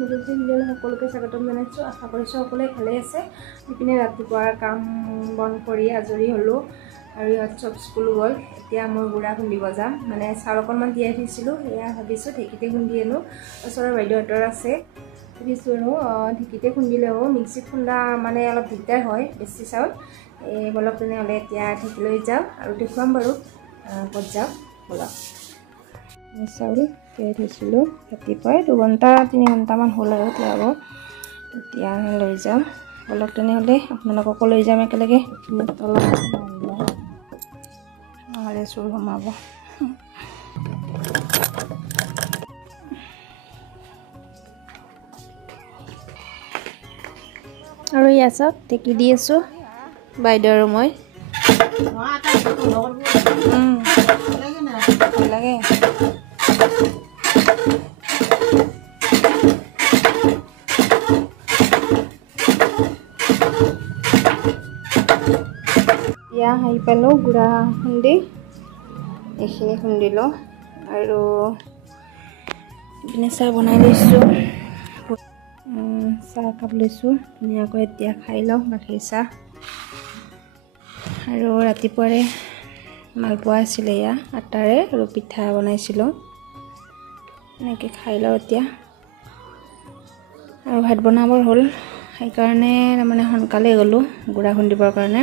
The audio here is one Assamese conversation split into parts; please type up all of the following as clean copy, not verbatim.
নতুন ভিডিঅ'লৈ সকলোকে স্বাগতম জনাইছোঁ। আশা কৰিছোঁ সকলোৱে ভালে আছে। ইপিনে ৰাতিপুৱাৰ কাম বন কৰি আজৰি হ'লোঁ আৰু ইহঁত চব স্কুল গ'ল। এতিয়া মই গুড়া খুন্দিব যাম, মানে চাউল অকণমান তিয়াই থৈছিলোঁ, সেয়া ভাবিছোঁ ঢেঁকীতে খুন্দি আনো। ওচৰৰ বাইদেউহঁতৰ আছে, ভাবিছোঁ আৰু ঢেঁকীতে খুন্দিলেও মিক্সিত খুন্দা মানে অলপ দিগদাৰ হয় বেছি চাউল। বলক তেনেহ'লে এতিয়া ঢেঁকী লৈ যাওঁ আৰু দেখুৱাম বাৰু ক'ত যাওঁ। বলক, চাউল তিয়াই থৈছিলোঁ ৰাতিপুৱাই 2 ঘণ্টা 3 ঘণ্টামান হ'ল আৰু তিয়াব। এতিয়া লৈ যাওঁ, বলক তেনেহ'লে আপোনালোককো লৈ যাম একেলগে। নহ'লে চুৰ সোমাব। আৰু ইয়াত চাওক ঢেঁকী দি আছোঁ, বাইদেউ আৰু মই। লাগে এতিয়া আহি পালোঁ গুড়া খুন্দি, এইখিনি খুন্দিলোঁ আৰু ইপিনে চাহ বনাই লৈছোঁ। চাহ একাপ লৈছোঁ ধুনীয়াকৈ। এতিয়া খাই লওঁ গাখীৰ চাহ। আৰু ৰাতিপুৱাৰে মালপোৱা আছিলে, এয়া আটাৰে আৰু পিঠা বনাইছিলোঁ, এনেকৈ খাই লওঁ এতিয়া। আৰু ভাত বনাবৰ হ'ল, সেইকাৰণে তাৰমানে সোনকালে গ'লোঁ গুড়া খুন্দিবৰ কাৰণে।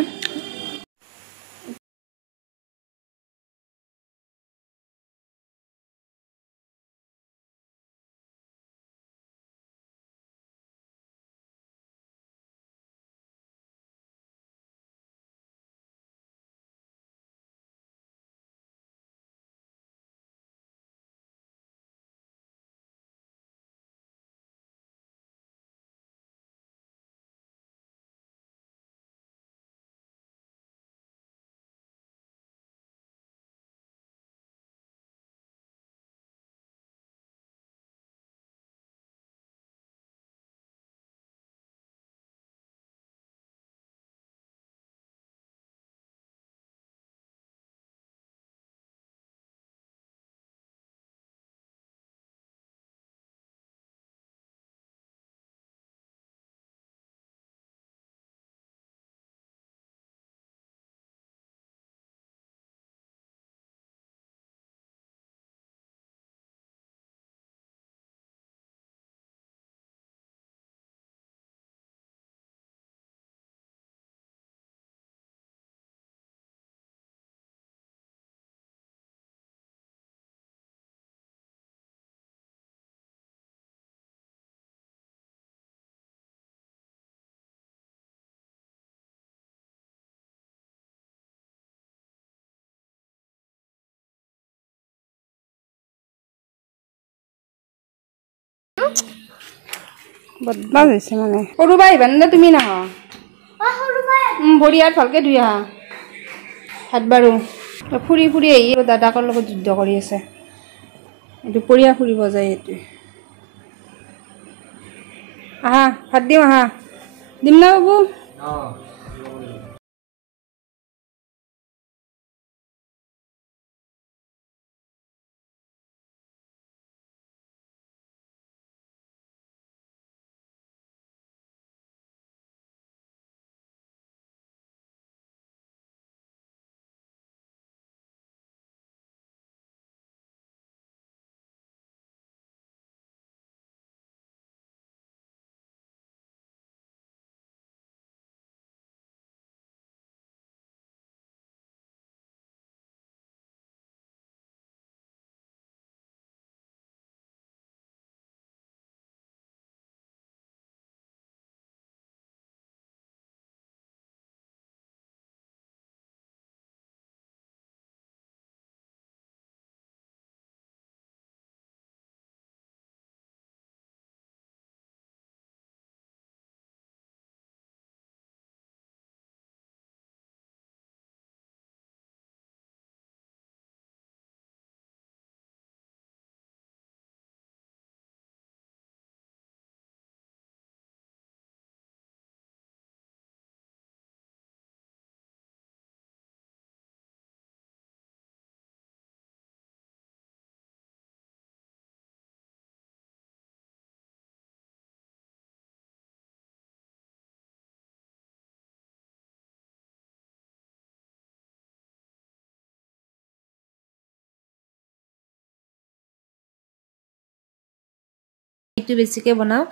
বদমাছ হৈছে মানে। সৰু বাই আহিবা নে তুমি নাহা? ভৰি হাত ভালকৈ ধুই আহা। হাত বাৰু ফুৰি ফুৰি আহি দাদাকৰ লগত যুদ্ধ কৰি আছে। দুপৰীয়া ফুৰিব যায় এইটোৱে। আহা ভাত দিওঁ, আহা দিম না বাবু। এইটো বেছিকৈ বনাওঁ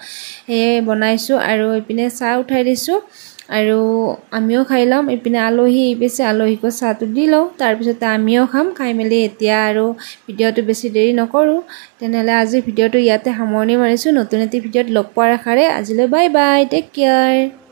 সেয়ে বনাইছোঁ আৰু এইপিনে চাহ উঠাই দিছোঁ আৰু আমিও খাই ল'ম এইপিনে আলহী বেছি আলহীকো চাহটো দি লওঁ তাৰপিছতে আমিও খাম খাই মেলি এতিয়া আৰু ভিডিঅ'টো বেছি দেৰি নকৰোঁ তেনেহ'লে আজি ভিডিঅ'টো ইয়াতে সামৰণি মাৰিছোঁ নতুন এটি ভিডিঅ'ত লগ পোৱাৰ আশাৰে আজিলৈ বাই বাই টেক কেয়াৰ